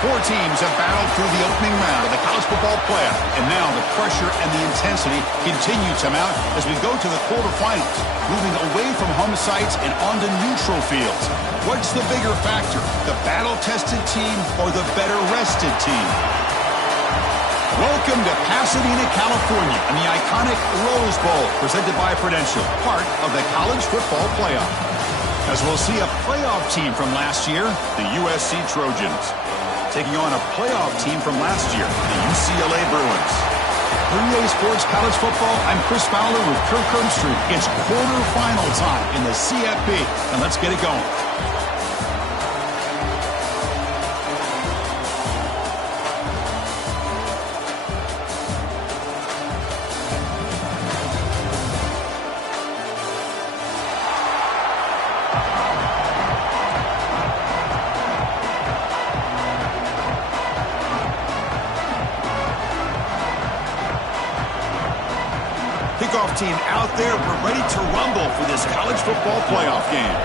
Four teams have battled through the opening round of the college football playoff, and now the pressure and the intensity continue to mount as we go to the quarterfinals, moving away from home sites and onto neutral fields. What's the bigger factor, the battle-tested team or the better-rested team? Welcome to Pasadena, California, and the iconic Rose Bowl, presented by Prudential, part of the college football playoff. As we'll see a playoff team from last year, the USC Trojans, taking on a playoff team from last year, the UCLA Bruins. For EA Sports College Football, I'm Chris Fowler with Kirk Herbstreit. It's quarterfinal time in the CFP, and let's get it going. Kickoff team out there. We're ready to rumble for this college football playoff game.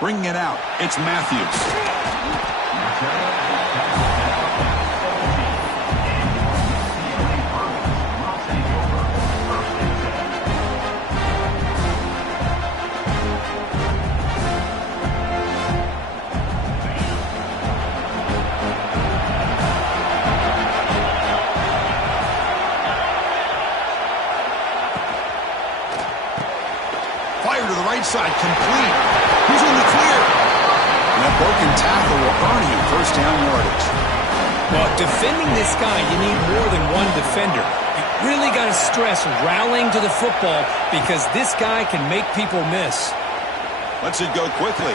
Bringing it out, it's Matthews. Fire to the right side, complete. He's in the clear. And that broken tackle will earn him first down yardage. Well, defending this guy, you need more than one defender. You really got to stress rallying to the football because this guy can make people miss. Lets it go quickly.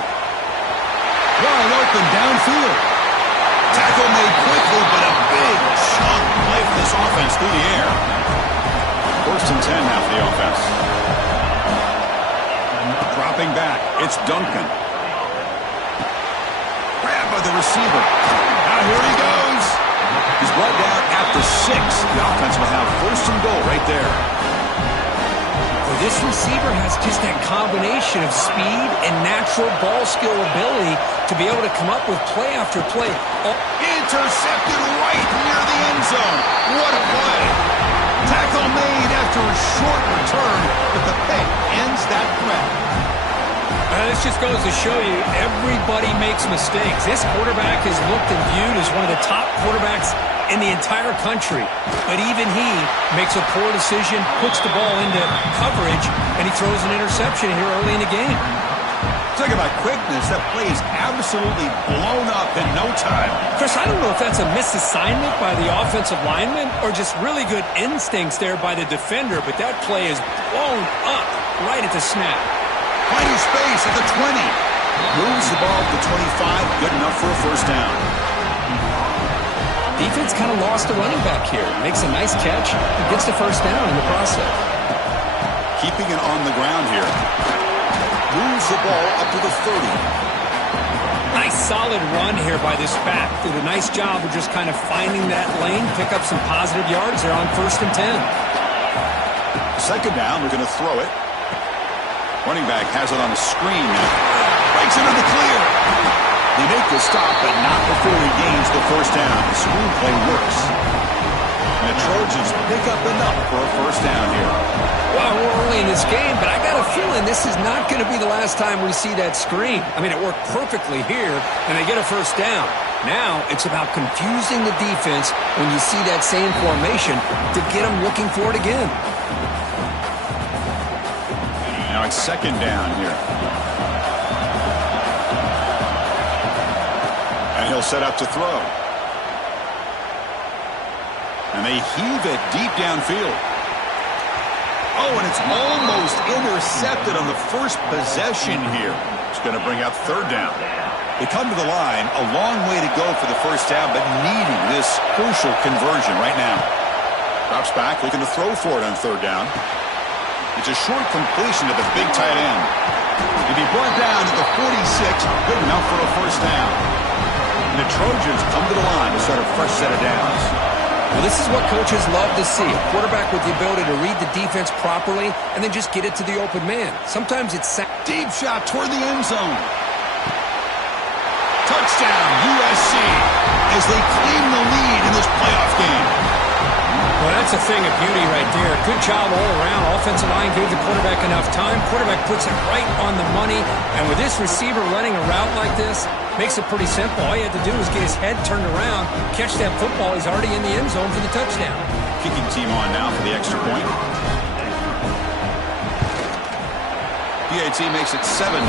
Wide open downfield. Tackle made quickly, but a big chunk play for this offense through the air. First and 10 now for the offense. Dropping back, it's Duncan. Grab by the receiver. Now here he goes. He's brought down at the 6. The offense will have first and goal right there. Well, this receiver has just that combination of speed and natural ball skill ability to be able to come up with play after play. Intercepted right near the end zone. What a play. Tackle made after a short return, but the pick ends that threat. This just goes to show you everybody makes mistakes. This quarterback is looked and viewed as one of the top quarterbacks in the entire country. But even he makes a poor decision, puts the ball into coverage, and he throws an interception here early in the game. Talk about quickness. That play is absolutely blown up in no time. Chris, I don't know if that's a misassignment by the offensive lineman or just really good instincts there by the defender, but that play is blown up right at the snap. Finding space at the 20. Moves the ball to the 25. Good enough for a first down. Defense kind of lost the running back here. Makes a nice catch and gets the first down in the process. Keeping it on the ground here. Moves the ball up to the 30. Nice solid run here by this back. Did a nice job of just kind of finding that lane, pick up some positive yards there on first and 10. Second down, we're going to throw it. Running back has it on the screen now. Breaks into the clear. They make the stop, but not before he gains the first down. The screenplay works. And the Trojans pick up enough for a first down here. Well, we're early in this game, but I got a feeling this is not going to be the last time we see that screen. I mean, it worked perfectly here, and they get a first down. Now it's about confusing the defense when you see that same formation to get them looking for it again. Now it's second down here. And he'll set up to throw. And they heave it deep downfield. Oh, and it's almost intercepted on the first possession here. It's going to bring up third down. They come to the line, a long way to go for the first down, but needing this crucial conversion right now. Drops back, looking to throw for it on third down. It's a short completion to the big tight end. He'll be brought down to the 46, good enough for a first down. And the Trojans come to the line to start a fresh set of downs. Well, this is what coaches love to see. A quarterback with the ability to read the defense properly and then just get it to the open man. Sometimes it's... Deep shot toward the end zone. Touchdown, USC, as they claim the lead in this playoff game. Well, that's a thing of beauty right there. Good job all around. Offensive line gave the quarterback enough time. Quarterback puts it right on the money. And with this receiver running a route like this, makes it pretty simple. All you had to do was get his head turned around, catch that football. He's already in the end zone for the touchdown. Kicking team on now for the extra point. PAT makes it 7-0.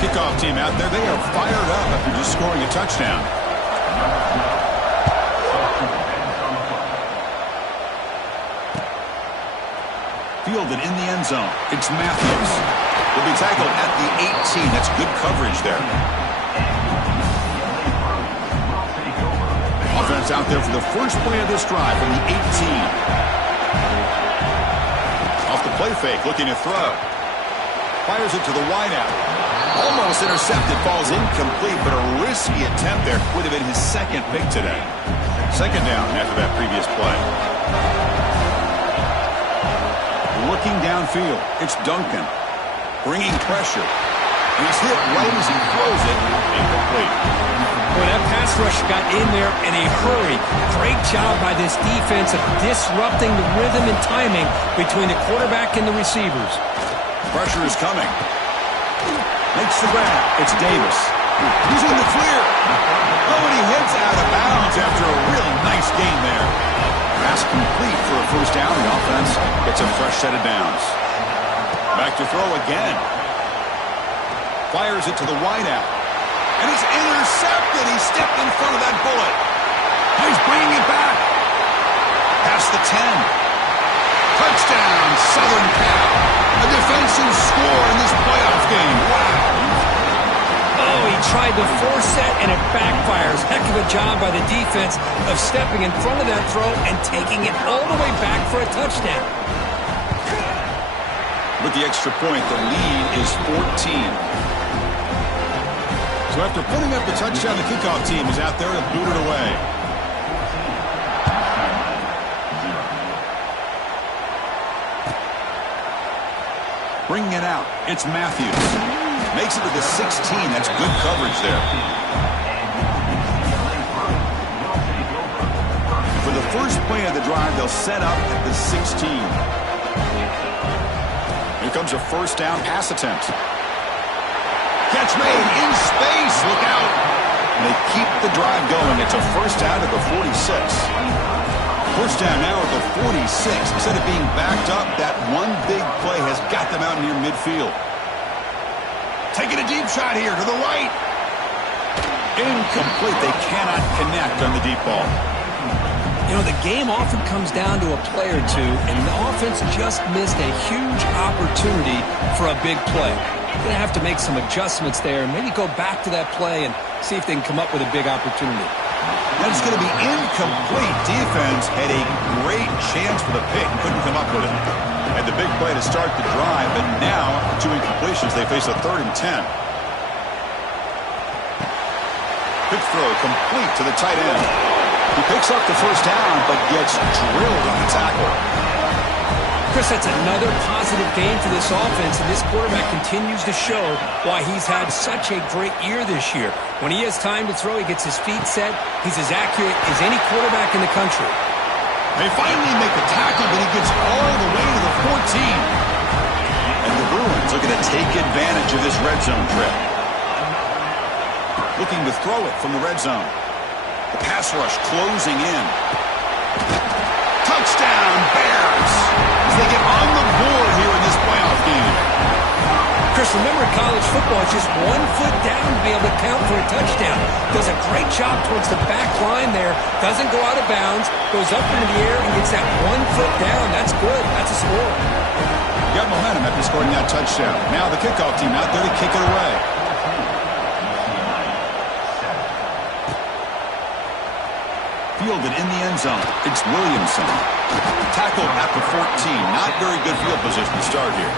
Kickoff team out there. They are fired up after just scoring a touchdown. Fielded in the end zone. It's Matthews. Will be tackled at the 18. That's good coverage there. Offense out there for the first play of this drive from the 18. Off the play fake, looking to throw. Fires it to the wideout. Almost intercepted, falls incomplete, but a risky attempt there. Would have been his second pick today. Second down after that previous play. Looking downfield, it's Duncan. Bringing pressure. And he's hit right as he throws it. Incomplete. Boy, that pass rush got in there in a hurry. Great job by this defense of disrupting the rhythm and timing between the quarterback and the receivers. Pressure is coming. Makes the grab. It's Davis. He's in the clear. Oh, and he heads out of bounds after a really nice gain there. Pass complete for a first down. The offense gets a fresh set of downs. Back to throw again. Fires it to the wideout. And it's intercepted. He stepped in front of that bullet. He's bringing it back. Past the 10. Touchdown, Southern Cal. A defensive score in this playoff game. Wow. Oh, he tried to force that, and it backfires. Heck of a job by the defense of stepping in front of that throw and taking it all the way back for a touchdown. With the extra point, the lead is 14. So after putting up the touchdown, the kickoff team is out there to boot it away. Bringing it out, it's Matthews. Makes it to the 16. That's good coverage there. For the first play of the drive, they'll set up at the 16. Here comes a first down pass attempt. Catch made in space. Look out. And they keep the drive going. It's a first down at the 46. First down now at the 46. Instead of being backed up, that one big play has got them out near midfield. Taking a deep shot here to the right. Incomplete. They cannot connect on the deep ball. You know, the game often comes down to a play or two, and the offense just missed a huge opportunity for a big play. They're going to have to make some adjustments there and maybe go back to that play and see if they can come up with a big opportunity. And it's going to be incomplete. Defense had a great chance for the pick. Couldn't come up with it. Had the big play to start the drive, but now, two incompletions, they face a 3rd and 10. Quick throw complete to the tight end. He picks up the first down, but gets drilled on the tackle. Chris, that's another positive game for this offense, and this quarterback continues to show why he's had such a great year this year. When he has time to throw, he gets his feet set. He's as accurate as any quarterback in the country. They finally make the tackle, but he gets all the way to the 14. And the Bruins are going to take advantage of this red zone trip. Looking to throw it from the red zone. The pass rush closing in. Touchdown, Bears! As they get on the board here in this playoff game. Chris, remember in college football, it's just 1 foot down to be able to count for a touchdown. Does a great job towards the back line there. Doesn't go out of bounds. Goes up into the air and gets that 1 foot down. That's good. That's a score. Got momentum after scoring that touchdown. Now the kickoff team out there to kick it away. Fielded in the end zone. It's Williamson. Tackled at the 14. Not very good field position to start here.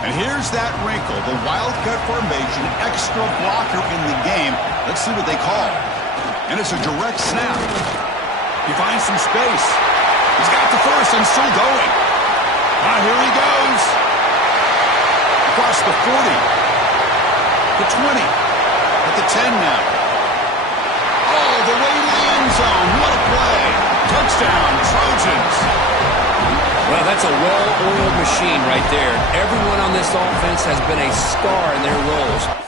And here's that wrinkle, the wildcat formation, extra blocker in the game. Let's see what they call. And it's a direct snap. He finds some space. He's got the first and still going. Now here he goes. Across the 40. The 20. At the 10 now. Oh, the way to the end zone. What a play. Touchdown, Trojans. Well, that's a well-oiled machine right there. Everyone on this offense has been a star in their roles.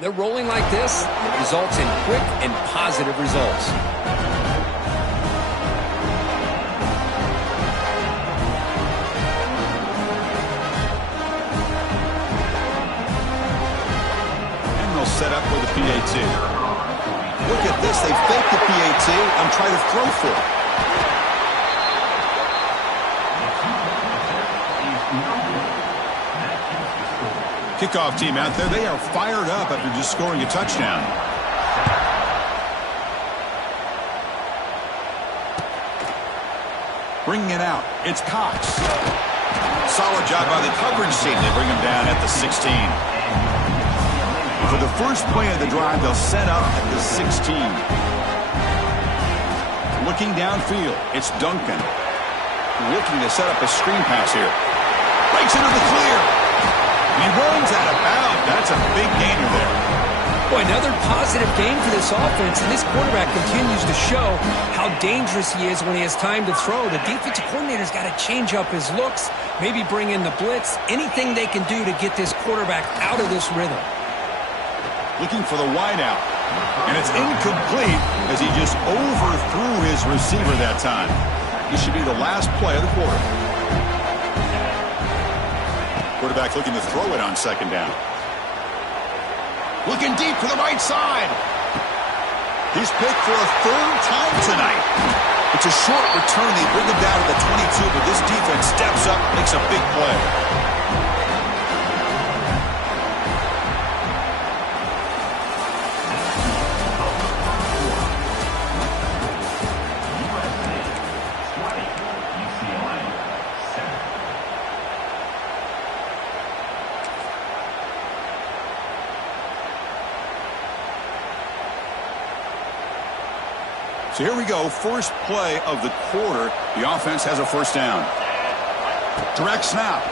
They're rolling like this, it results in quick and positive results. And they'll set up for the PAT. Look at this, they fake the PAT and try to throw for it. Kickoff team out there, they are fired up after just scoring a touchdown. Bringing it out, it's Cox. Solid job by the coverage team. They bring him down at the 16. For the first play of the drive, they'll set up at the 16. Looking downfield, it's Duncan. Looking to set up a screen pass here. Breaks into the clear. He runs out of bounds. That's a big gainer there. Boy, another positive game for this offense, and this quarterback continues to show how dangerous he is when he has time to throw. The defensive coordinator's got to change up his looks, maybe bring in the blitz, anything they can do to get this quarterback out of this rhythm. Looking for the wideout, and it's incomplete as he just overthrew his receiver that time. He should be the last play of the quarter. Quarterback looking to throw it on second down. Looking deep to the right side. He's picked for a third time tonight. It's a short return. They bring him down to the 22, but this defense steps up, makes a big play. So here we go, first play of the quarter. The offense has a first down. Direct snap.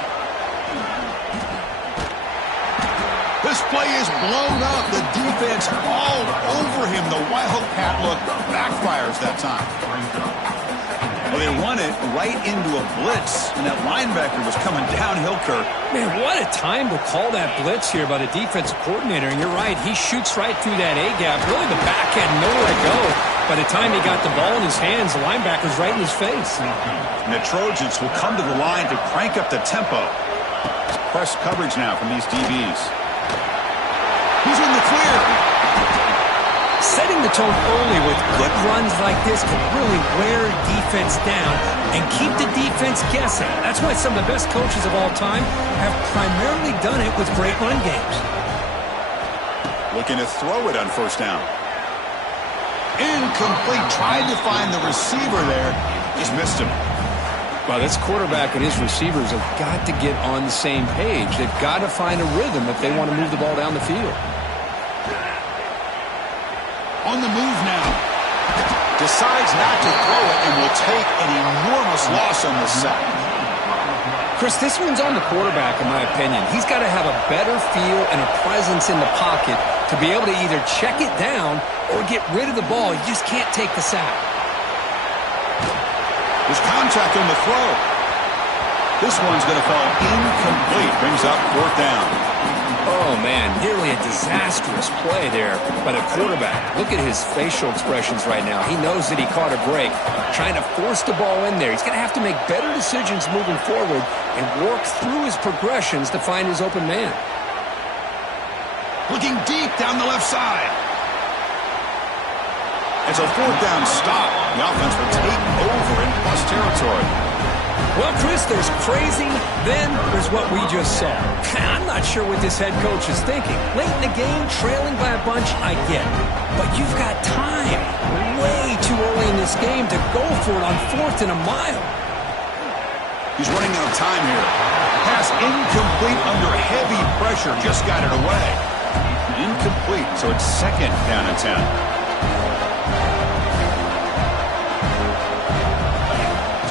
This play is blown up. The defense all over him. The wildcat look backfires that time. Well, they run it right into a blitz, and that linebacker was coming downhill, Kirk. Man, what a time to call that blitz here by the defensive coordinator. And you're right, he shoots right through that A-gap. Really, the back had nowhere to go. By the time he got the ball in his hands, the linebacker's right in his face. And the Trojans will come to the line to crank up the tempo. Press coverage now from these DBs. He's in the clear. Setting the tone early with good runs like this can really wear defense down and keep the defense guessing. That's why some of the best coaches of all time have primarily done it with great run games. Looking to throw it on first down. Incomplete. Tried to find the receiver there. Just missed him. Well, this quarterback and his receivers have got to get on the same page. They've got to find a rhythm if they want to move the ball down the field. On the move now. Decides not to throw it and will take an enormous loss on the sack. Chris, this one's on the quarterback, in my opinion. He's got to have a better feel and a presence in the pocket to be able to either check it down or get rid of the ball. You just can't take the sack. There's contact on the throw. This one's going to fall incomplete. Brings up fourth down. Oh, man, nearly a disastrous play there by the quarterback. Look at his facial expressions right now. He knows that he caught a break, trying to force the ball in there. He's going to have to make better decisions moving forward and work through his progressions to find his open man. Looking deep down the left side. It's a fourth down stop. The offense will take over in plus territory. Well, Chris, there's crazy, then there's what we just saw. I'm not sure what this head coach is thinking. Late in the game, trailing by a bunch, I get it. But you've got time, way too early in this game, to go for it on 4th and a mile. He's running out of time here. Pass incomplete under heavy pressure. Just got it away. Incomplete, so it's 2nd down and 10.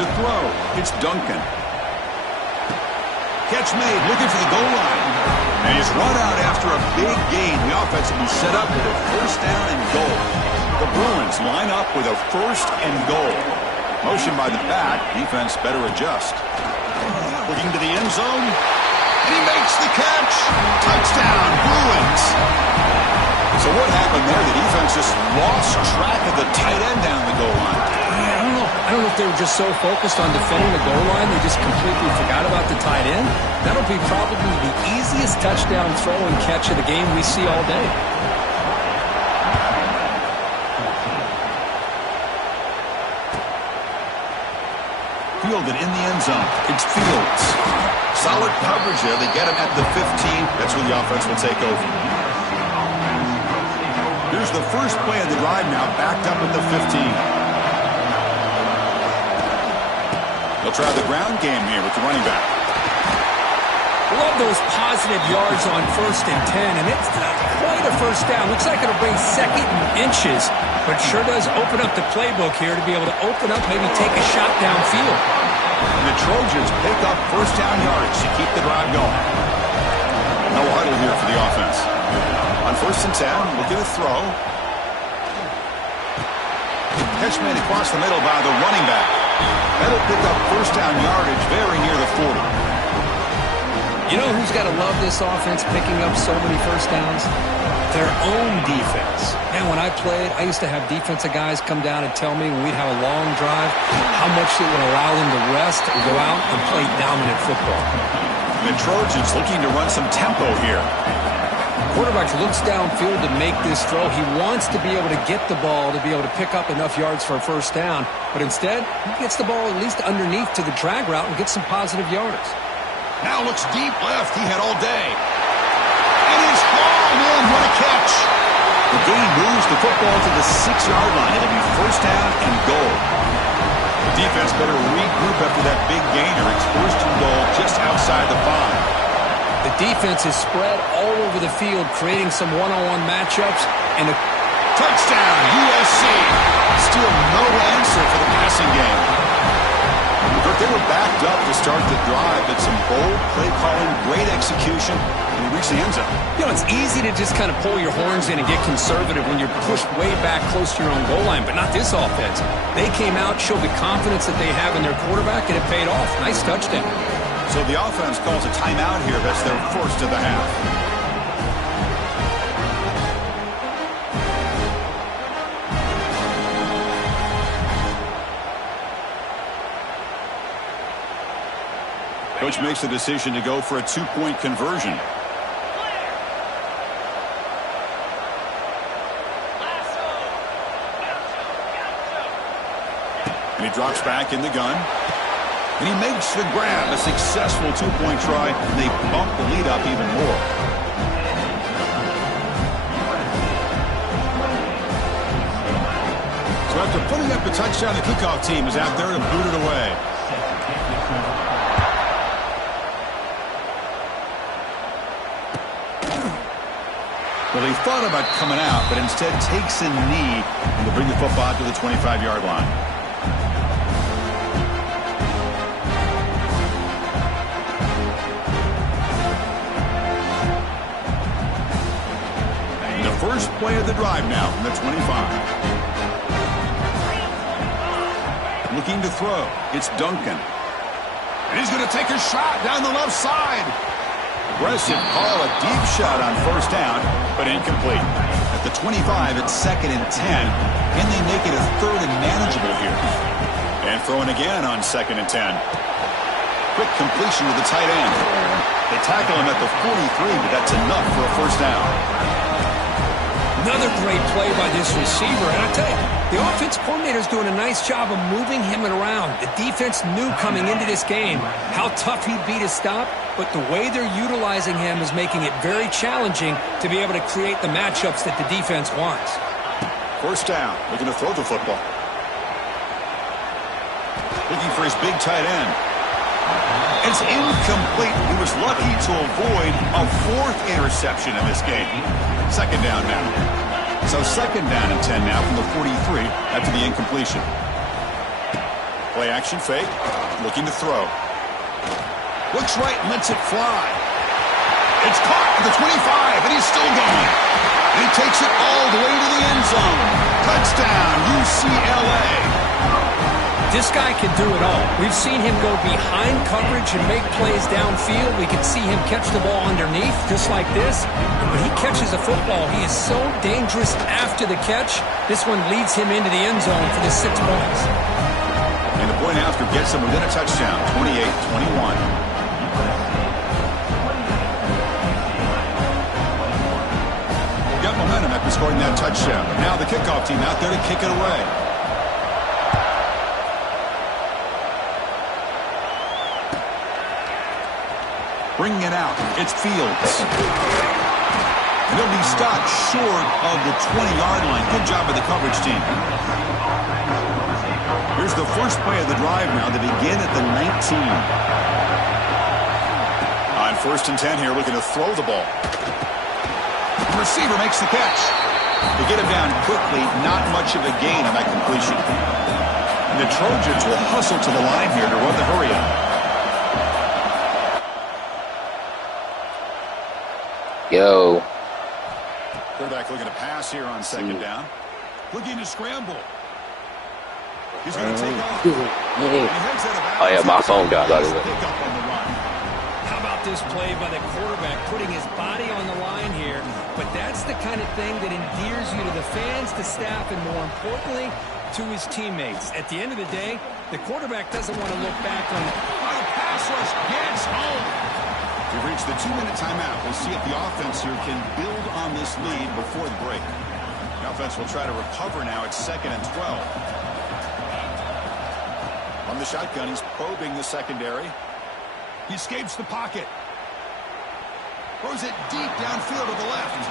To throw, it's Duncan. Catch made, looking for the goal line. And he's run out after a big gain. The offense will be set up with a 1st down and goal. The Bruins line up with a 1st and goal. Motion by the back, defense better adjust. Looking to the end zone, and he makes the catch. Touchdown, Bruins. So what happened there? The defense just lost track of the tight end down the goal line. I don't know if they were just so focused on defending the goal line, they just completely forgot about the tight end. That'll be probably the easiest touchdown throw and catch of the game we see all day. Fielded in the end zone. It's Fields. Solid coverage there. They get him at the 15. That's where the offense will take over. Here's the first play of the drive now, backed up at the 15. They'll try the ground game here with the running back. Love those positive yards on 1st and 10, and it's not quite a 1st down. Looks like it'll bring 2nd and inches, but sure does open up the playbook here to be able to open up, maybe take a shot downfield. And the Trojans pick up 1st down yards to keep the drive going. No huddle here for the offense. On 1st and 10, looking to throw. Catch made across the middle by the running back. That'll pick up 1st down yardage very near the 40. You know who's got to love this offense picking up so many 1st downs? Their own defense. Man, when I played, I used to have defensive guys come down and tell me when we'd have a long drive how much it would allow them to rest and go out and play dominant football. The Trojans looking to run some tempo here. Quarterback looks downfield to make this throw. He wants to be able to get the ball to be able to pick up enough yards for a 1st down, but instead, he gets the ball at least underneath to the drag route and gets some positive yards. Now looks deep left. He had all day. And he's hauled in. What a catch. The gain moves the football to the 6-yard line. It'll be 1st down and goal. The defense better regroup after that big gainer. It's 1st and goal just outside the 5. The defense is spread all over the field, creating some one-on-one matchups, and a touchdown, USC. Still no answer for the passing game. But they were backed up to start the drive, but some bold play calling, great execution, and they reached the end zone. You know, it's easy to just kind of pull your horns in and get conservative when you're pushed way back close to your own goal line, but not this offense. They came out, showed the confidence that they have in their quarterback, and it paid off. Nice touchdown. So the offense calls a timeout here. That's their 1st of the half. Coach makes the decision to go for a 2-point conversion. And he drops back in the gun. And he makes the grab, a successful 2-point try, and they bump the lead up even more. So after putting up a touchdown, the kickoff team is out there to boot it away. Well, he thought about coming out, but instead takes a knee and will bring the football to the 25-yard line. First play of the drive now from the 25. Looking to throw. It's Duncan. And he's going to take a shot down the left side. aggressive call, a deep shot on first down, but incomplete. At the 25, it's 2nd and 10. Can they make it a 3rd and manageable here? And throwing again on 2nd and 10. Quick completion to the tight end. They tackle him at the 43, but that's enough for a first down. Another great play by this receiver. And I tell you, the offense coordinator is doing a nice job of moving him around. The defense knew coming into this game how tough he'd be to stop, but the way they're utilizing him is making it very challenging to be able to create the matchups that the defense wants. First down. Looking to throw the football. Looking for his big tight end. It's incomplete. He was lucky to avoid a 4th interception in this game. 2nd down now. So 2nd down and 10 now from the 43 after the incompletion. Play action fake. Looking to throw. Looks right and lets it fly. It's caught at the 25, and he's still going. And he takes it all the way to the end zone. Touchdown, UCLA. This guy can do it all. We've seen him go behind coverage and make plays downfield. We can see him catch the ball underneath, just like this. When he catches a football, he is so dangerous after the catch. This one leads him into the end zone for the 6 points. And the point after gets him within a touchdown, 28-21. Got momentum after scoring that touchdown. Now the kickoff team out there to kick it away. Bringing it out, it's Fields. And he'll be stopped short of the 20-yard line. Good job by the coverage team. Here's the first play of the drive now. They begin at the 19. On 1st and 10 here, looking to throw the ball. The receiver makes the catch. They get him down quickly, not much of a gain on that completion. And the Trojans will hustle to the line here to run the hurry up. Yo. Quarterback looking to pass here on 2nd down. Looking to scramble. He's going to take off. Oh, yeah, my phone died, by the way. How about this play by the quarterback, putting his body on the line here? But that's the kind of thing that endears you to the fans, the staff, and more importantly, to his teammates. At the end of the day, the quarterback doesn't want to look back on it. On a pass rush, gets home. We've reached the 2-minute timeout. We'll see if the offense here can build on this lead before the break. The offense will try to recover now. It's 2nd and 12. On the shotgun, he's probing the secondary. He escapes the pocket. Throws it deep downfield to the left.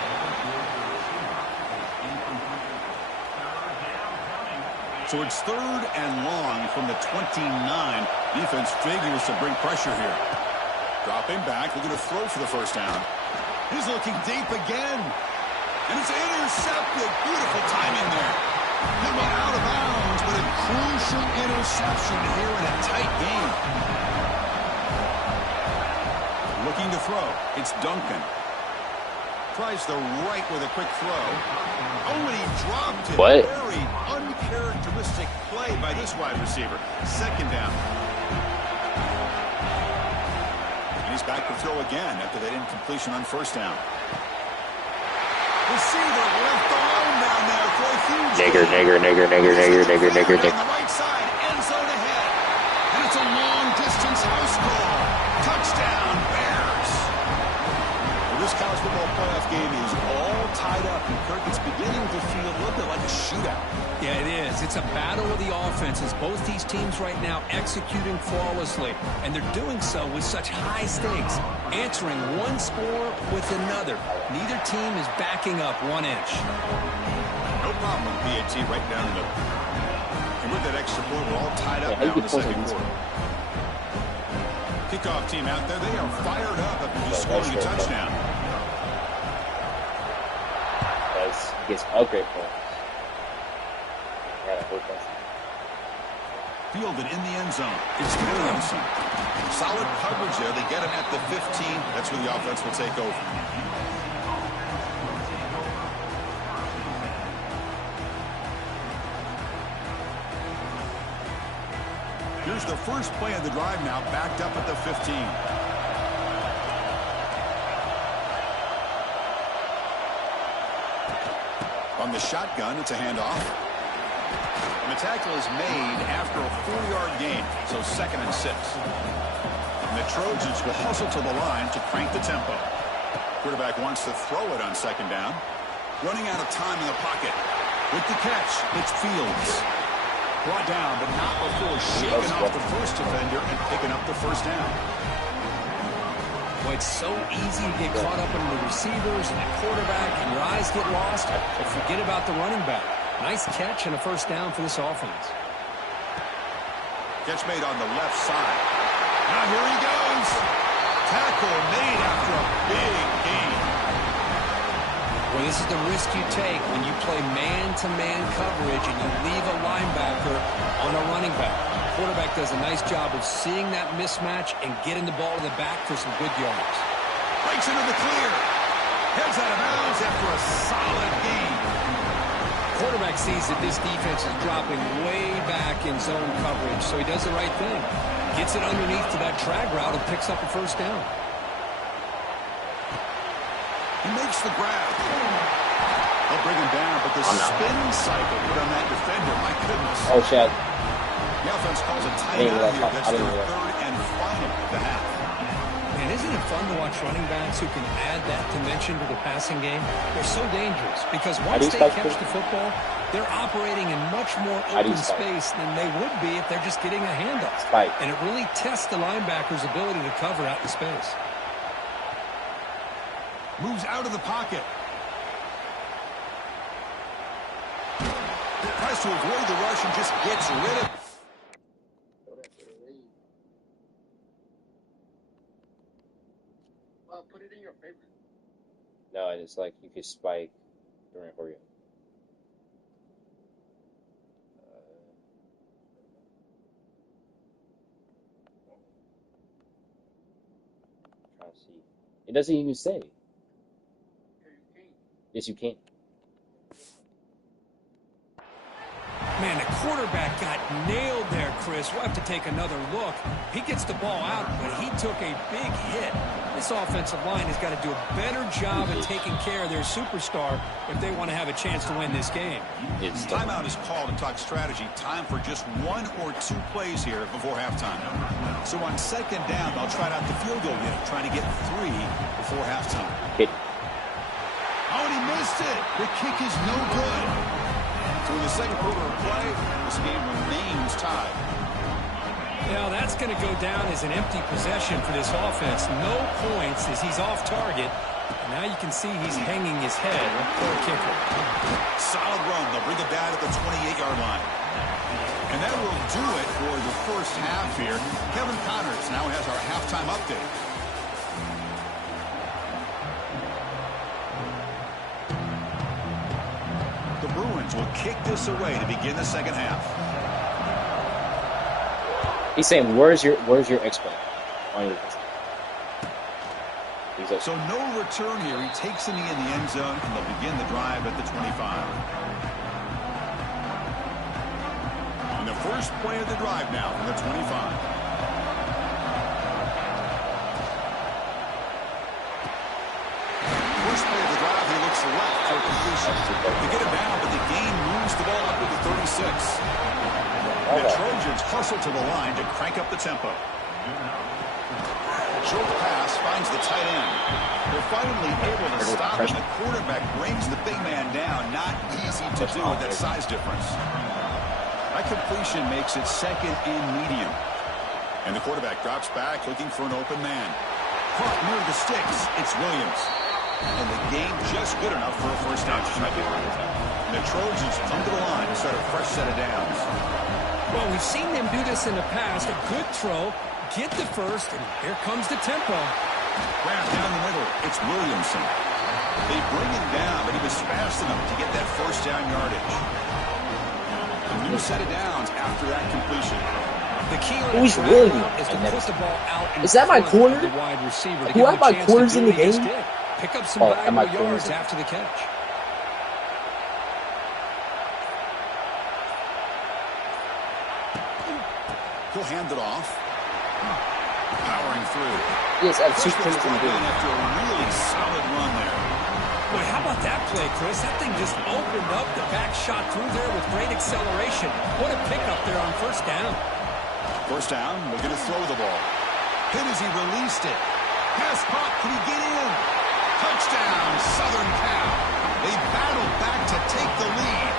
So it's 3rd and long from the 29. Defense figures to bring pressure here. Dropping back, looking to throw for the first down. He's looking deep again. And it's intercepted. Beautiful timing there. He went out of bounds, but a crucial interception here in a tight game. Looking to throw. It's Duncan. Tries the right with a quick throw. Oh, and he dropped it. What? Very uncharacteristic play by this wide receiver. 2nd down. He's back to throw again after that incompletion on 1st down. Receiver left alone down there for a huge Nigger. On the right side, end zone ahead. And it's a long-distance house call. Touchdown, Bears. Well, this college football playoff game is all tied up, and Kirk, it's beginning to feel a little bit like a shootout. Yeah, it is. It's a battle of the offenses. Both these teams right now executing flawlessly, and they're doing so with such high stakes, answering one score with another. Neither team is backing up 1 inch. No problem with PAT right down the middle. And with that extra point, we're all tied up now in the 2nd quarter. Kickoff team out there, they are fired up after just scoring a touchdown. He gets upgrade points. Fielded in the end zone. It's Williamson. Solid coverage there. They get him at the 15. That's where the offense will take over. Here's the first play of the drive now, backed up at the 15. From the shotgun, it's a handoff. And the tackle is made after a 4-yard gain, so 2nd and 6. And the Trojans will hustle to the line to crank the tempo. Quarterback wants to throw it on 2nd down. Running out of time in the pocket. With the catch, it's Fields. Brought down, but not before shaking off the first defender and picking up the 1st down. Well, it's so easy to get caught up in the receivers and the quarterback, and your eyes get lost, but forget about the running back. Nice catch and a 1st down for this offense. Catch made on the left side. Now here he goes. Tackle made after a big gain. Well, this is the risk you take when you play man-to-man coverage and you leave a linebacker on a running back. The quarterback does a nice job of seeing that mismatch and getting the ball to the back for some good yards. Breaks into the clear. Heads out of bounds after a solid gain. Quarterback sees that this defense is dropping way back in zone coverage, so he does the right thing. Gets it underneath to that drag route and picks up a 1st down. He makes the grab. They'll bring him down, but the spin cycle put on that defender, my goodness. Oh, shit. The offense calls a timeout here. That's their 3rd and final of the half. And isn't it fun to watch running backs who can add that dimension to the passing game? They're so dangerous because once they catch the football, they're operating in much more open space than they would be if they're just getting a handoff. And it really tests the linebacker's ability to cover out in space. Moves out of the pocket. Tries to avoid the rush and just gets rid of it. Well, put it in your favorite. No, and it's like you could spike during for you. Trying to see. It doesn't even say. Yes, you can. Man, the quarterback got nailed there, Chris. We'll have to take another look. He gets the ball out, but he took a big hit. This offensive line has got to do a better job of taking care of their superstar if they want to have a chance to win this game. Timeout is called to talk strategy. Time for just 1 or 2 plays here before halftime. So on 2nd down, they'll try out the field goal unit, trying to get 3 before halftime. Oh, and he missed it. The kick is no good. So in the 2nd quarter of play, this game remains tied. Now that's going to go down as an empty possession for this offense. No points as he's off target. And now you can see he's hanging his head for a kicker. Solid run. They'll bring it down to the 28-yard line. And that will do it for the 1st half here. Kevin Connors now has our halftime update. The Bruins will kick this away to begin the 2nd half. He's saying, "Where's your expert on your?" So no return here. He takes a knee in the end zone, and they'll begin the drive at the 25. And the first play of the drive now from the 25. First play of the drive, he looks left for completion. They get him down, but the gain moves the ball up to the 36. The Trojans hustle to the line to crank up the tempo. Short pass finds the tight end. They're finally able to stop him. The quarterback brings the big man down. Not easy to do with that size difference. That completion makes it 2nd and medium. And the quarterback drops back looking for an open man. Caught near the sticks. It's Williams. And the game just good enough for a 1st down. And the Trojans come to the line to start a fresh set of downs. Well, we've seen them do this in the past. A good throw, get the 1st, and here comes the tempo. Grab down the middle. It's Williamson. They bring him down, but he was fast enough to get that 1st down yardage. A new set of downs after that completion. The key on Who's Williams? Is to put the ball out in Is that my corner? The wide receiver to Who have my corners in the game? Pick up some valuable yards after the catch. He'll hand it off. Powering through. Yes, I have 2 points in the game. After a really solid run there. Boy, how about that play, Chris? That thing just opened up. The back shot through there with great acceleration. What a pickup there on first down. First down, we're going to throw the ball. Hit as he released it. Pass caught. Can he get in? Touchdown, Southern Cal. They battle back to take the lead.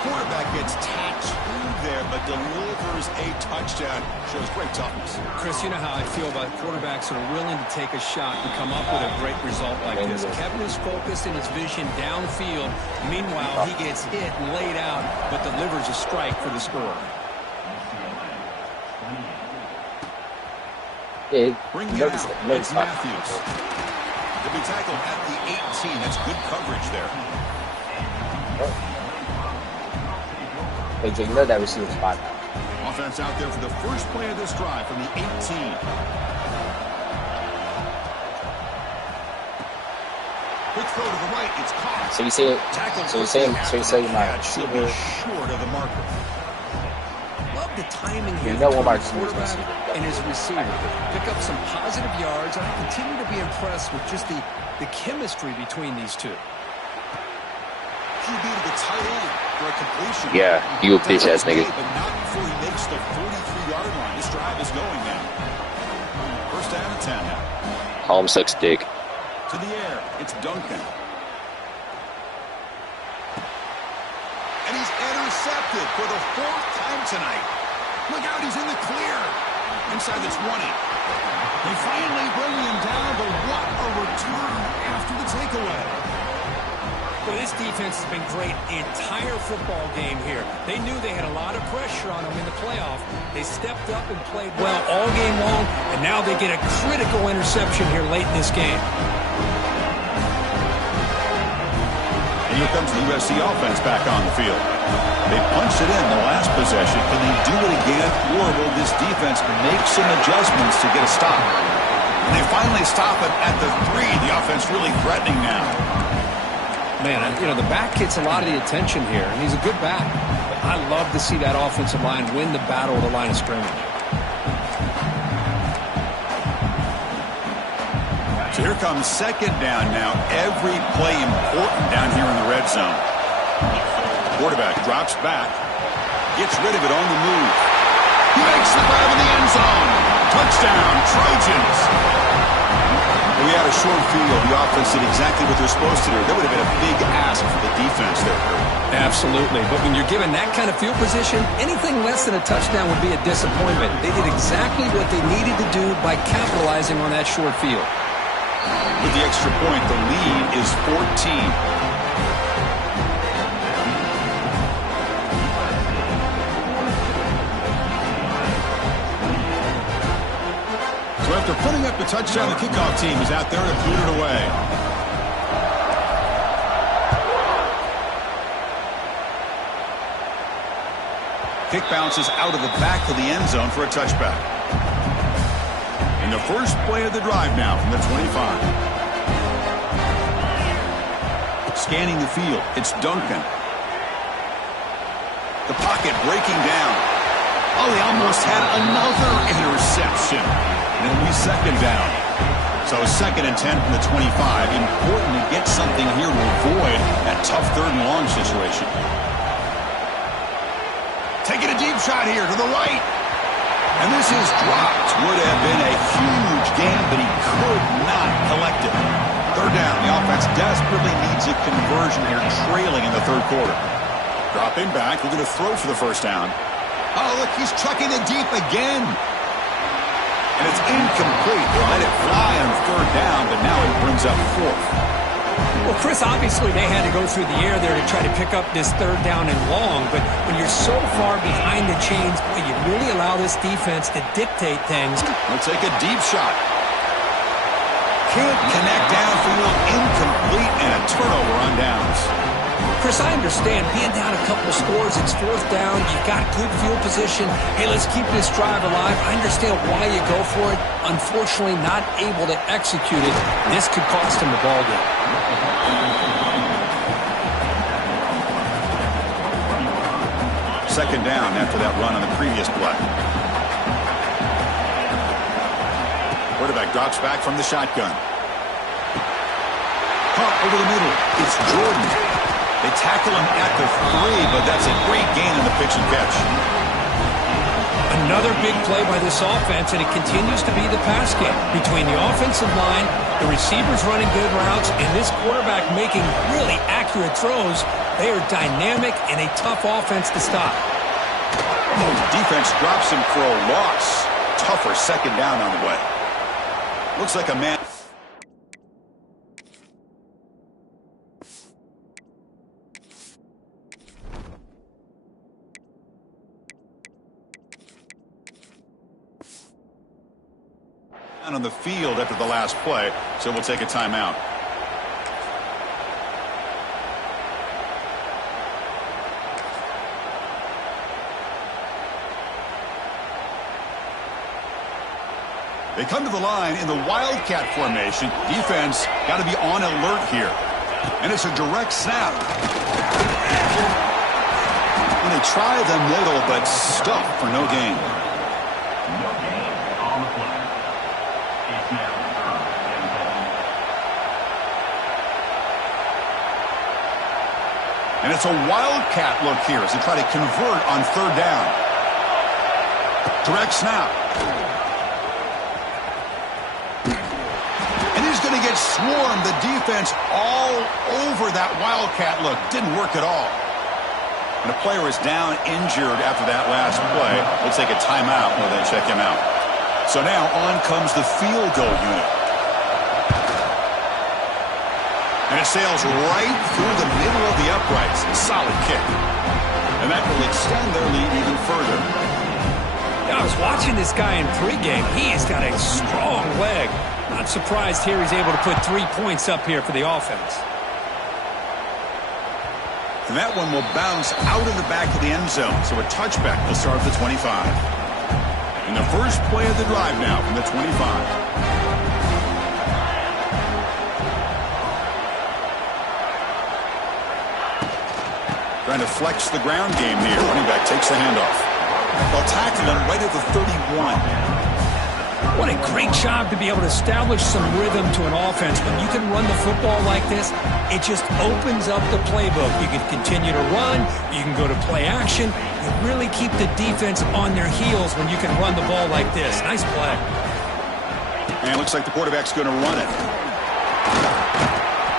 Quarterback gets tattooed there, but delivers a touchdown. Shows great toughness. Chris, you know how I feel about quarterbacks that are willing to take a shot and come up with a great result like this. Kevin is focused in his vision downfield. Meanwhile, he gets hit and laid out, but delivers a strike for the score. Bring it out. It's Matthews. To be tackled at the 18. That's good coverage there. Offense out there for the first play of this drive from the 18. Quick throw to the right. It's caught. So you say my receiver short of the marker. Love the timing here. You know what Mark's quarterback and his receiver. Pick up some positive yards, and I continue to be impressed with just the chemistry between these two. QB to the tight end for a completion. Yeah, you a bitch ass nigga. But not before he makes the 43-yard line. This drive is going now. First down and 10 now. Home sucks dick. To the air, it's Duncan. And he's intercepted for the 4th time tonight. Look out, he's in the clear. Inside the 20. They finally bring him down, but what a return after the takeaway. Well, this defense has been great the entire football game here. They knew they had a lot of pressure on them in the playoff. They stepped up and played well all game long, and now they get a critical interception here late in this game. And here comes the USC offense back on the field. They punched it in the last possession. Can they do it again, or will this defense make some adjustments to get a stop? And they finally stop it at the 3. The offense really threatening now. Man, you know, the back gets a lot of the attention here, and he's a good back. But I love to see that offensive line win the battle of the line of scrimmage. So here comes second down now. Every play important down here in the red zone. Quarterback drops back, gets rid of it on the move. He makes the grab in the end zone. Touchdown, Trojans. We had a short field. The offense did exactly what they're supposed to do. That would have been a big ask for the defense there, Kurt. Absolutely. But when you're given that kind of field position, anything less than a touchdown would be a disappointment. They did exactly what they needed to do by capitalizing on that short field. With the extra point, the lead is 14. So after putting up the touchdown, the kickoff team is out there to boot it away. Kick bounces out of the back of the end zone for a touchback. And the first play of the drive now from the 25. Scanning the field, it's Duncan. The pocket breaking down. Oh, he almost had another interception. And it'll be second down. So second and 10 from the 25. Important to get something here to avoid that tough third and long situation. Taking a deep shot here to the right. And this is dropped. Would have been a huge gain, but he could not collect it. Third down. The offense desperately needs a conversion here, trailing in the third quarter. Dropping back. We're going to throw for the first down. Oh, look, he's chucking it deep again. And it's incomplete. They let it fly on third down, but now it brings up 4th. Well, Chris, obviously they had to go through the air there to try to pick up this third down and long, but when you're so far behind the chains, you really allow this defense to dictate things. We'll take a deep shot. Can't connect downfield, incomplete, and a turnover on downs. Chris, I understand being down a couple scores, it's 4th down, you've got good field position. Hey, let's keep this drive alive. I understand why you go for it. Unfortunately, not able to execute it. This could cost him the ball game. Second down after that run on the previous play. Quarterback drops back from the shotgun. caught over the middle. It's Jordan. They tackle him at the 3, but that's a great gain on the pitch and catch. Another big play by this offense, and it continues to be the pass game. Between the offensive line, the receivers running good routes, and this quarterback making really accurate throws, they are dynamic and a tough offense to stop. Oh, defense drops him for a loss. Tougher second down on the way. Looks like a man. On the field after the last play, so we'll take a timeout. They come to the line in the Wildcat formation. Defense got to be on alert here. And it's a direct snap. And they try the middle, but stuck for no gain. And it's a Wildcat look here as they try to convert on third down. Direct snap. And he's going to get swarmed. The defense all over that Wildcat look. Didn't work at all. And the player is down injured after that last play. We'll take a timeout while they check him out. So now on comes the field goal unit. And it sails right through the middle of the uprights. A solid kick. And that will extend their lead even further. I was watching this guy in pregame. He has got a strong leg. Not surprised here he's able to put 3 points up here for the offense. And that one will bounce out of the back of the end zone. So a touchback will start at the 25. And the first play of the drive now from the 25. Trying to flex the ground game here. Running back takes the handoff. They'll tackle him right at the 31. What a great job to be able to establish some rhythm to an offense. When you can run the football like this, it just opens up the playbook. You can continue to run. You can go to play action. You really keep the defense on their heels when you can run the ball like this. Nice play. And it looks like the quarterback's going to run it.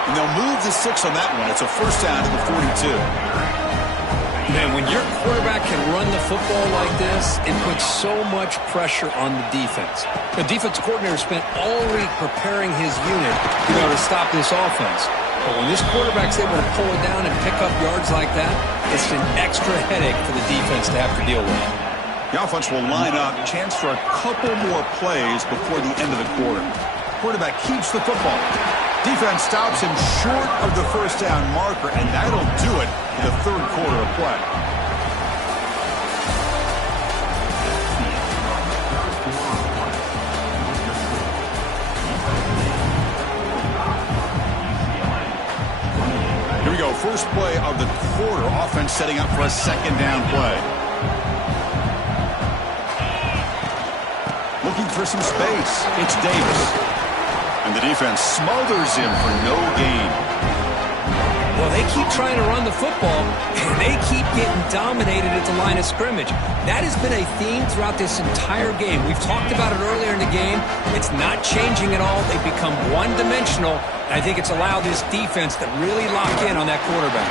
And they'll move the 6 on that one. It's a first down to the 42. Man, when your quarterback can run the football like this, it puts so much pressure on the defense. The defense coordinator spent all week preparing his unit to stop this offense. But when this quarterback's able to pull it down and pick up yards like that, it's an extra headache for the defense to have to deal with. The offense will line up. Chance for a couple more plays before the end of the quarter. Quarterback keeps the football. Defense stops him short of the first down marker, and that'll do it for the third quarter of play. Here we go. First play of the quarter. Offense setting up for a second down play. Looking for some space. It's Davis. And the defense smothers him for no gain. Well, they keep trying to run the football, and they keep getting dominated at the line of scrimmage. That has been a theme throughout this entire game. We've talked about it earlier in the game. It's not changing at all. They've become one-dimensional, and I think it's allowed this defense to really lock in on that quarterback.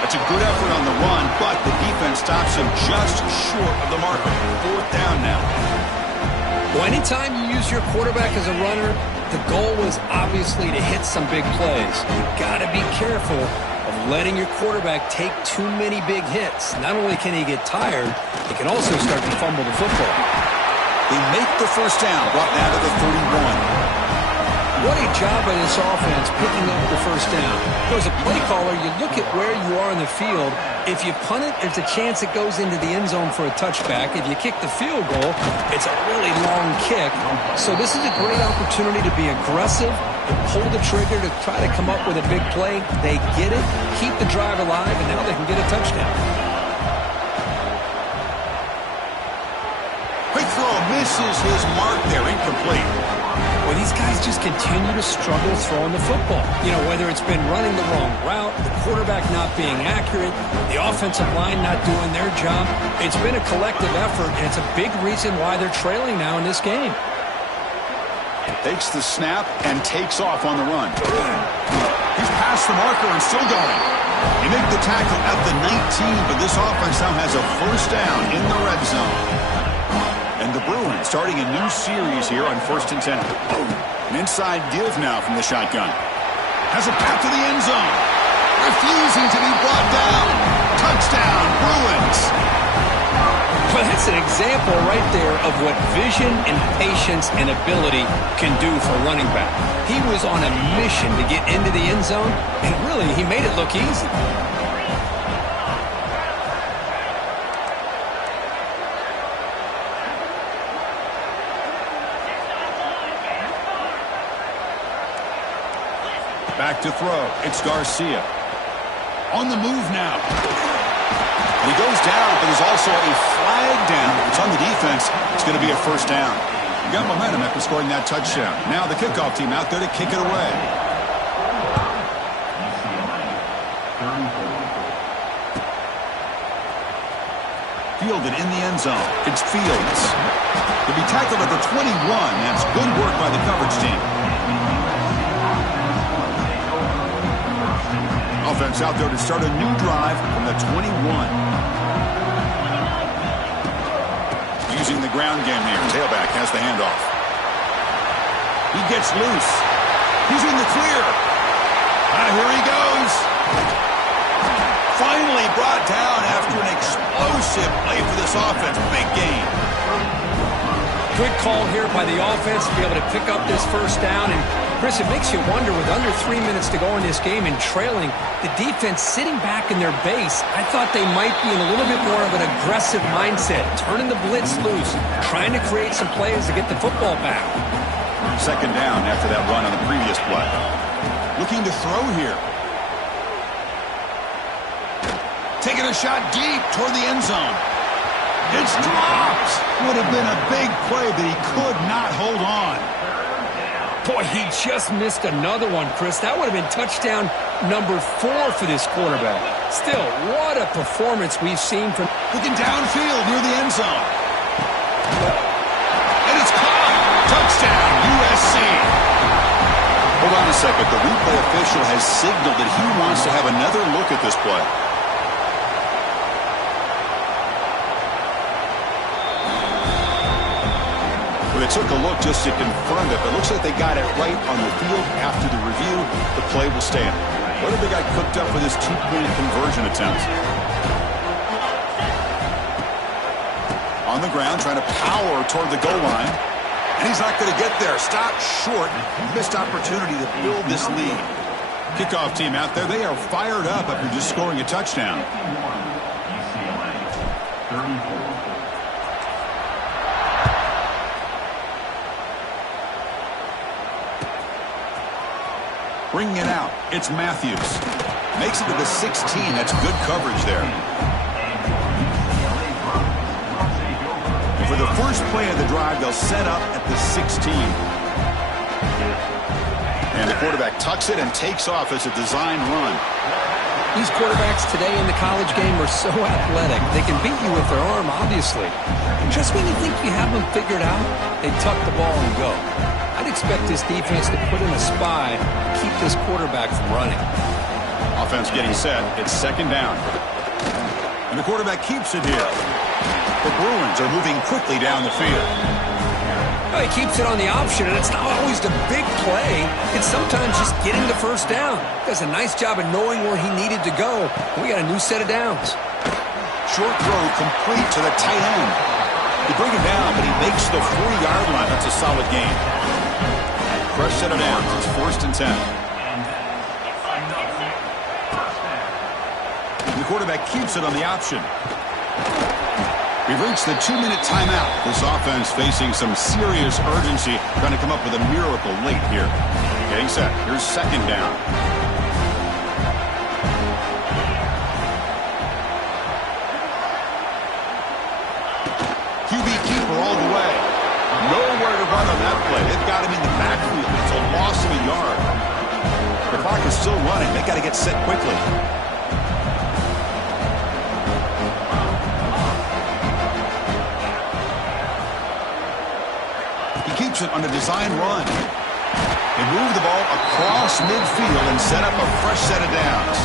That's a good effort on the run, but the defense stops him just short of the marker. Fourth down now. Well, anytime you use your quarterback as a runner, the goal was obviously to hit some big plays. You've got to be careful of letting your quarterback take too many big hits. Not only can he get tired, he can also start to fumble the football. They make the first down, brought down to the 31. What a job by this offense picking up the first down. As a play caller, you look at where you are in the field. If you punt it, there's a chance it goes into the end zone for a touchback. If you kick the field goal, it's a really long kick. So this is a great opportunity to be aggressive and pull the trigger to try to come up with a big play. They get it, keep the drive alive, and now they can get a touchdown. Quick throw misses his mark there, incomplete. Well, Boy, these guys just continue to struggle throwing the football. You know, whether it's been running the wrong route, the quarterback not being accurate, the offensive line not doing their job. It's been a collective effort, and it's a big reason why they're trailing now in this game. Takes the snap and takes off on the run. He's past the marker and still going. He made the tackle at the 19, but this offense now has a first down in the red zone. And the Bruins starting a new series here on 1st and 10. An inside give now from the shotgun. Has a path to the end zone. Refusing to be brought down. Touchdown, Bruins. Well, that's an example right there of what vision and patience and ability can do for a running back. He was on a mission to get into the end zone, and really, he made it look easy. Back to throw. It's Garcia. On the move now. And he goes down, but there's also a flag down. It's on the defense. It's going to be a first down. He got momentum after scoring that touchdown. Now the kickoff team out there to kick it away. Fielded in the end zone. It's Fields. He'll be tackled at the 21. That's good work by the coverage team. Offense out there to start a new drive from the 21. Using the ground game here. Tailback has the handoff. He gets loose. He's in the clear. Here he goes. Finally brought down after an explosive play for this offense. Big game. Good call here by the offense to be able to pick up this first down. And, Chris, it makes you wonder, with under 3 minutes to go in this game and trailing, the defense sitting back in their base, I thought they might be in a little bit more of an aggressive mindset, turning the blitz loose, trying to create some plays to get the football back. Second down after that run on the previous play. Looking to throw here. Taking a shot deep toward the end zone. It's dropped. Would have been a big play, but he could not hold on. Boy, he just missed another one, Chris. That would have been touchdown number 4 for this quarterback. Still, what a performance we've seen from... Looking downfield near the end zone. And it's caught. Touchdown, USC. Hold on a second. The replay official has signaled that he wants to have another look at this play. They took a look just to confirm it, but it looks like they got it right on the field. After the review, the play will stand. What have they got cooked up for this two-point conversion attempt? On the ground, trying to power toward the goal line. And he's not going to get there. Stopped short. Missed opportunity to build this lead. Kickoff team out there. They are fired up after just scoring a touchdown. Bringing it out, it's Matthews. Makes it to the 16. That's good coverage there. And for the first play of the drive, they'll set up at the 16. And the quarterback tucks it and takes off as a design run. These quarterbacks today in the college game are so athletic. They can beat you with their arm, obviously. Just when you think you have them figured out, they tuck the ball and go. I'd expect this defense to put in a spy, keep this quarterback from running. Offense getting set. It's second down. And the quarterback keeps it here. The Bruins are moving quickly down the field. Well, he keeps it on the option, and it's not always the big play. It's sometimes just getting the first down. Does a nice job of knowing where he needed to go. We got a new set of downs. Short throw complete to the tight end. They bring him down, but he makes the 40-yard line. That's a solid gain. Fresh set of downs. It's 1st and 10. And the quarterback keeps it on the option. We've reached the 2-minute timeout. This offense facing some serious urgency, trying to come up with a miracle late here. Getting set. Here's second down. QB keeper all the way. Nowhere to run on that play. They've got him in the backfield. It's a loss of a yard. The clock is still running. They got to get set quickly. He keeps it on a design run. They move the ball across midfield and set up a fresh set of downs.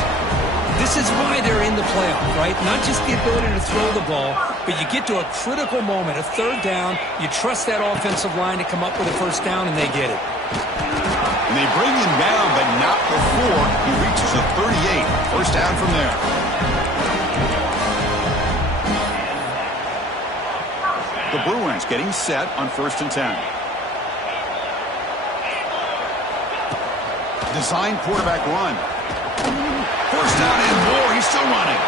This is why they're in the playoff, right? Not just the ability to throw the ball, but you get to a critical moment, a third down, you trust that offensive line to come up with a first down, and they get it. And they bring him down, but not before he reaches the 38. First down from there. The Bruins getting set on 1st and 10. Design quarterback run. First down and more. He's still running.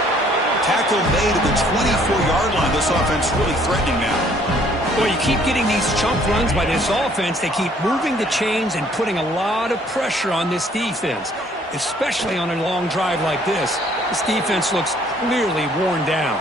Tackle made at the 24-yard line. This offense really threatening now. Well, you keep getting these chunk runs by this offense. They keep moving the chains and putting a lot of pressure on this defense, especially on a long drive like this. This defense looks clearly worn down.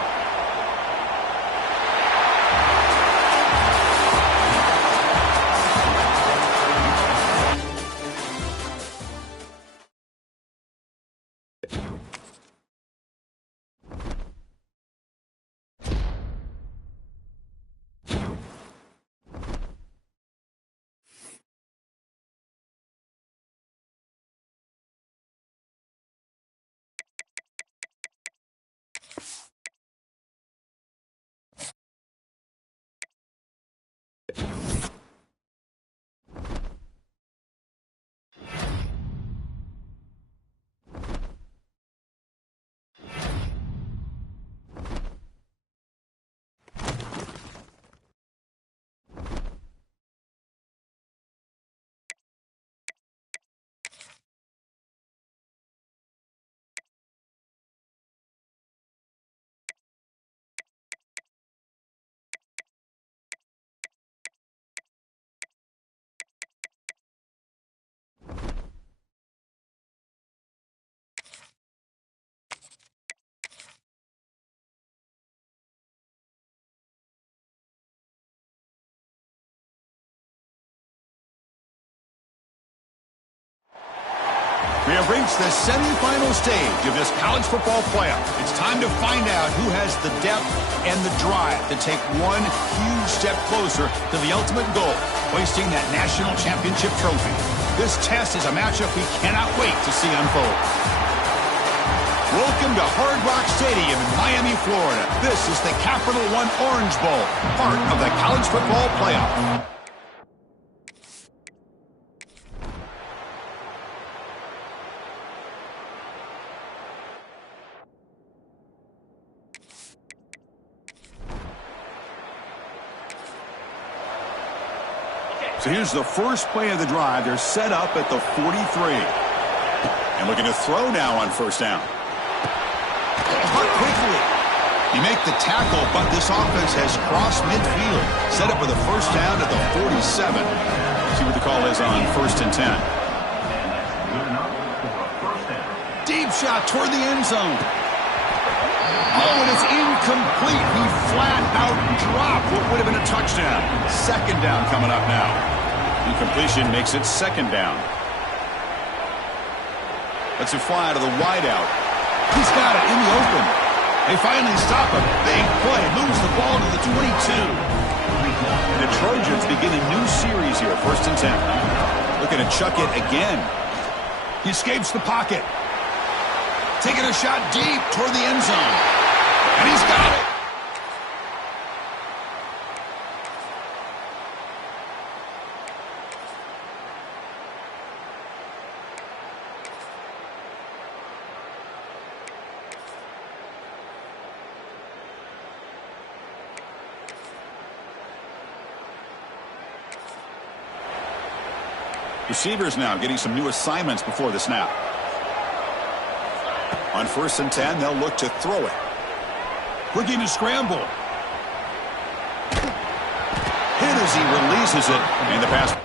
We have reached the semifinal stage of this college football playoff. It's time to find out who has the depth and the drive to take one huge step closer to the ultimate goal, hoisting that national championship trophy. This test is a matchup we cannot wait to see unfold. Welcome to Hard Rock Stadium in Miami, Florida. This is the Capital One Orange Bowl, part of the college football playoff. So here's the first play of the drive. They're set up at the 43. And looking to throw now on first down. Caught quickly. You make the tackle, but this offense has crossed midfield. Set up with a first down at the 47. See what the call is on 1st and 10. Deep shot toward the end zone. Oh, and it's incomplete. He flat out dropped what would have been a touchdown. Second down coming up now. Incompletion makes it second down. Lets it fly to the wideout. He's got it in the open. They finally stop him. Big play. Moves the ball to the 22. The Trojans begin a new series here. 1st and 10. Looking to chuck it again. He escapes the pocket. Taking a shot deep toward the end zone. And he's got it. Receivers now getting some new assignments before the snap. On 1st and 10, they'll look to throw it. Looking to scramble. Hit as he releases it. And the pass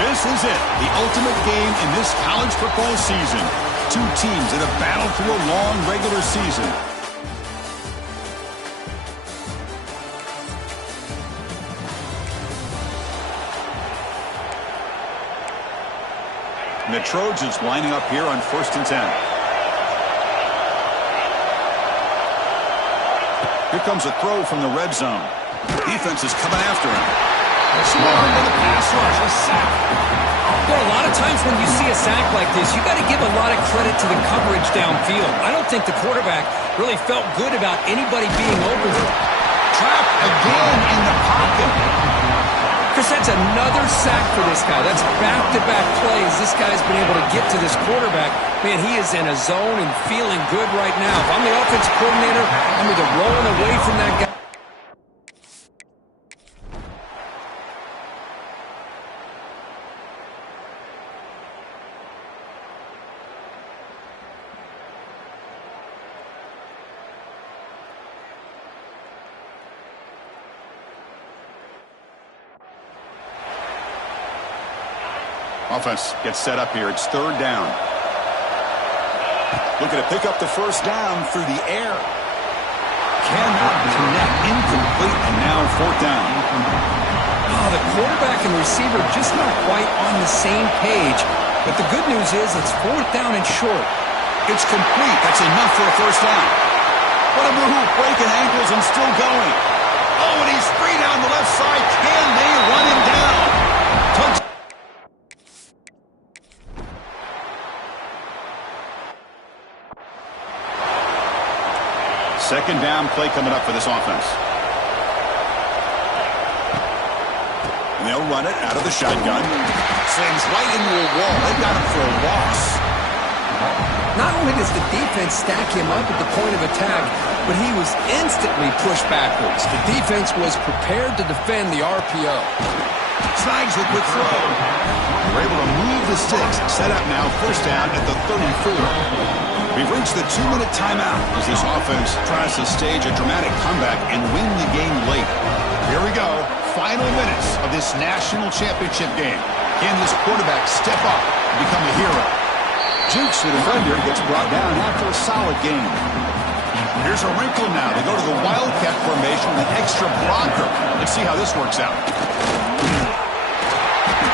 This is it, the ultimate game in this college football season. Two teams that have battled through a long regular season. And the Trojans lining up here on 1st and 10. Here comes a throw from the red zone. Defense is coming after him. Small into the pass rush, a sack. Well, a lot of times when you see a sack like this, you got to give a lot of credit to the coverage downfield. I don't think the quarterback really felt good about anybody being open. Trapped again in the pocket. Chris, that's another sack for this guy. That's back-to-back plays. This guy's been able to get to this quarterback. Man, he is in a zone and feeling good right now. If I'm the offensive coordinator, I'm either rolling away from that guy. Offense gets set up here. It's 3rd down. Looking to pick up the 1st down through the air. Cannot connect, incomplete, and now 4th down. Oh, the quarterback and receiver just not quite on the same page. But the good news is it's 4th down and short. It's complete. That's enough for a 1st down. What a move, breaking ankles and still going. Oh, and he's free down the left side. Can they run him down? Touch. Second down play coming up for this offense. And they'll run it out of the shotgun. Slings right into a wall. They've got him for a loss. Not only does the defense stack him up at the point of attack, but he was instantly pushed backwards. The defense was prepared to defend the RPO. Snags the quick throw. They're able to move the sticks. Set up now, 1st down at the 34. We've reached the 2-minute timeout as this offense tries to stage a dramatic comeback and win the game late. Here we go. Final minutes of this national championship game. Can this quarterback step up and become a hero? Jukes, the defender, gets brought down after a solid game. Here's a wrinkle now. They go to the Wildcat formation with an extra blocker. Let's see how this works out.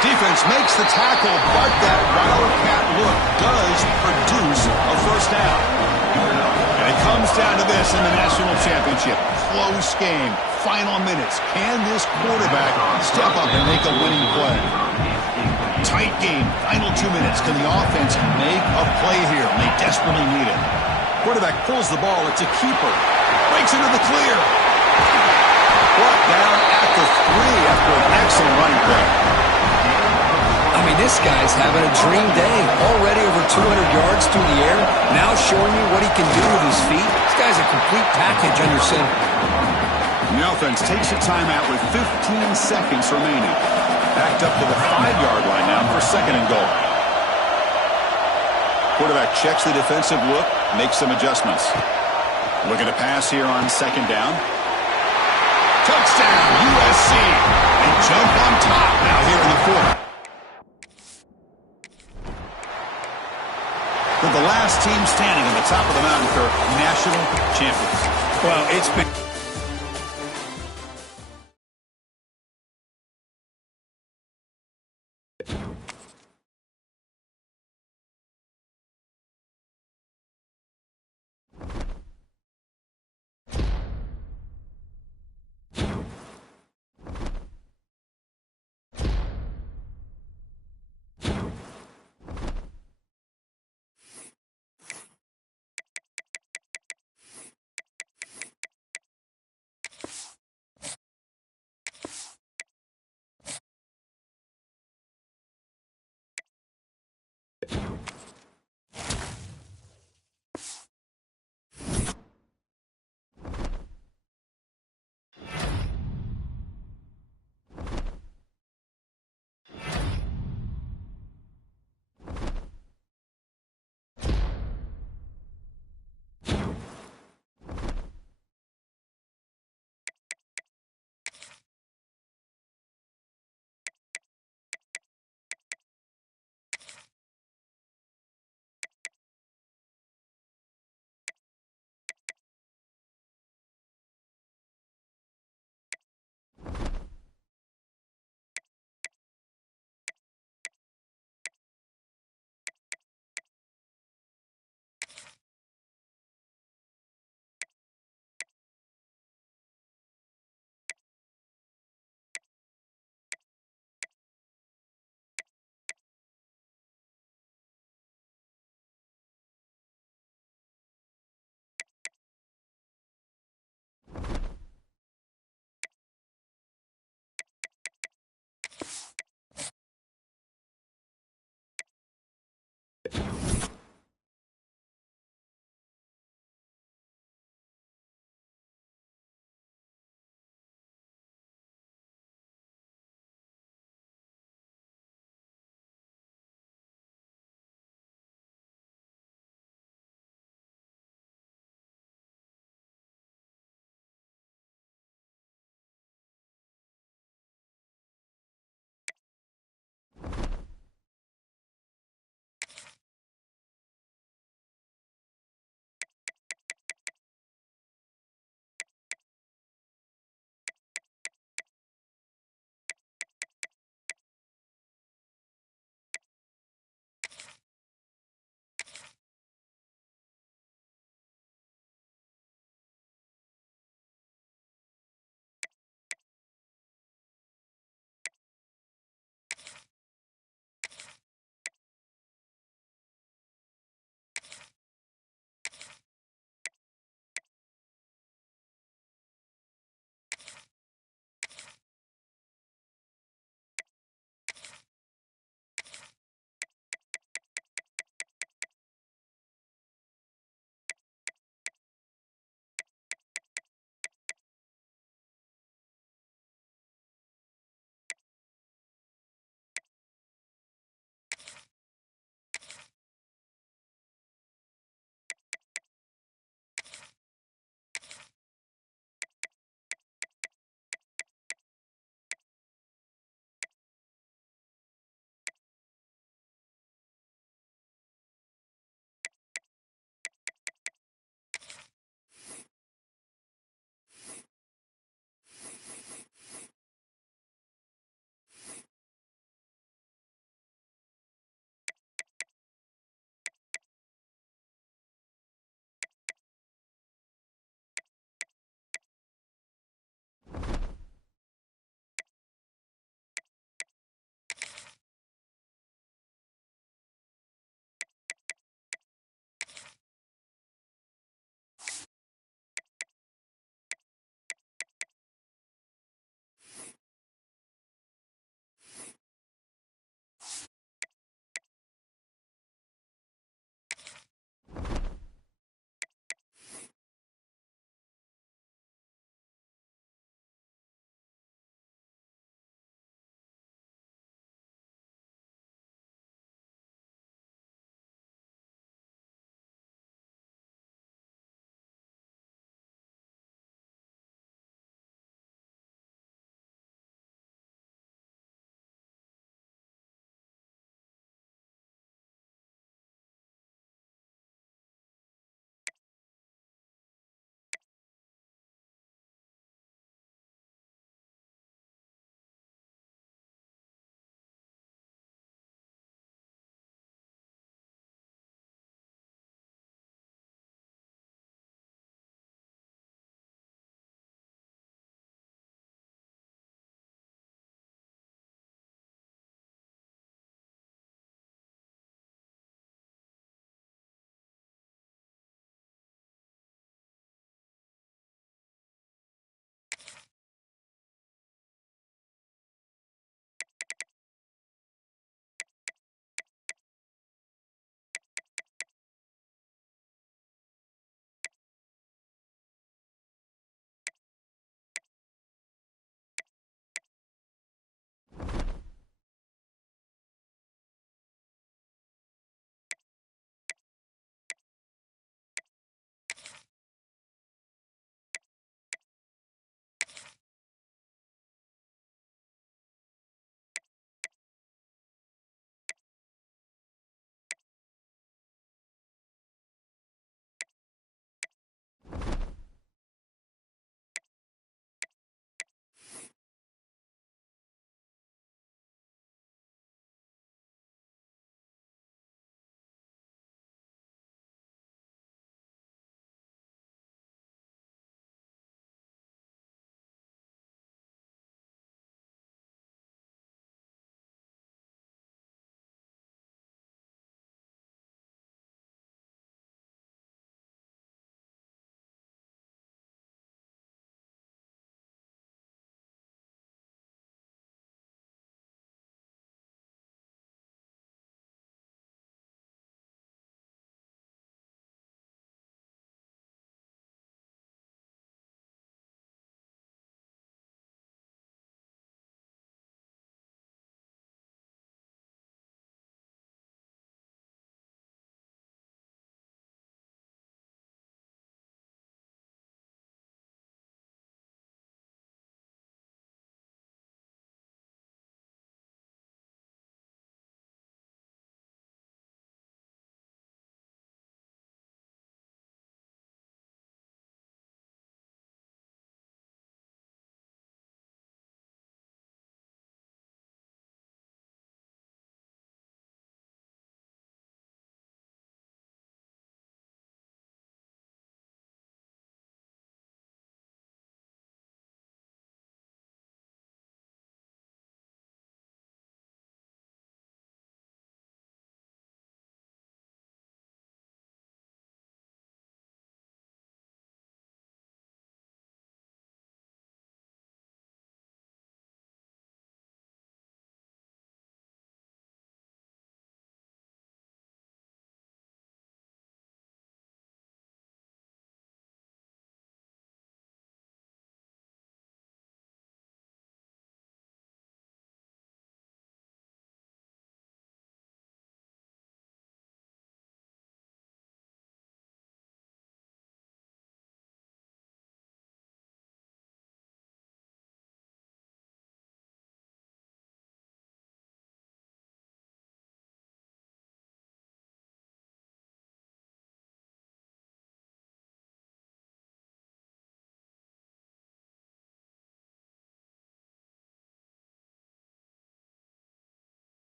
Defense makes the tackle, but that Wildcat look does produce a 1st down. And it comes down to this in the national championship. Close game, final minutes. Can this quarterback step up and make a winning play? Tight game, final 2 minutes. Can the offense make a play here? And they desperately need it. Quarterback pulls the ball. It's a keeper. Breaks into the clear. Brought down at the 3 after an excellent running play. I mean, this guy's having a dream day. Already over 200 yards through the air. Now showing you what he can do with his feet. This guy's a complete package under center. The offense takes a timeout with 15 seconds remaining. Backed up to the 5-yard line now for 2nd and goal. Quarterback checks the defensive look, makes some adjustments. Looking to pass here on 2nd down. Touchdown, USC. They jump on top now here in the 4th. With the last team standing on the top of the mountain for national champions. Well, it's been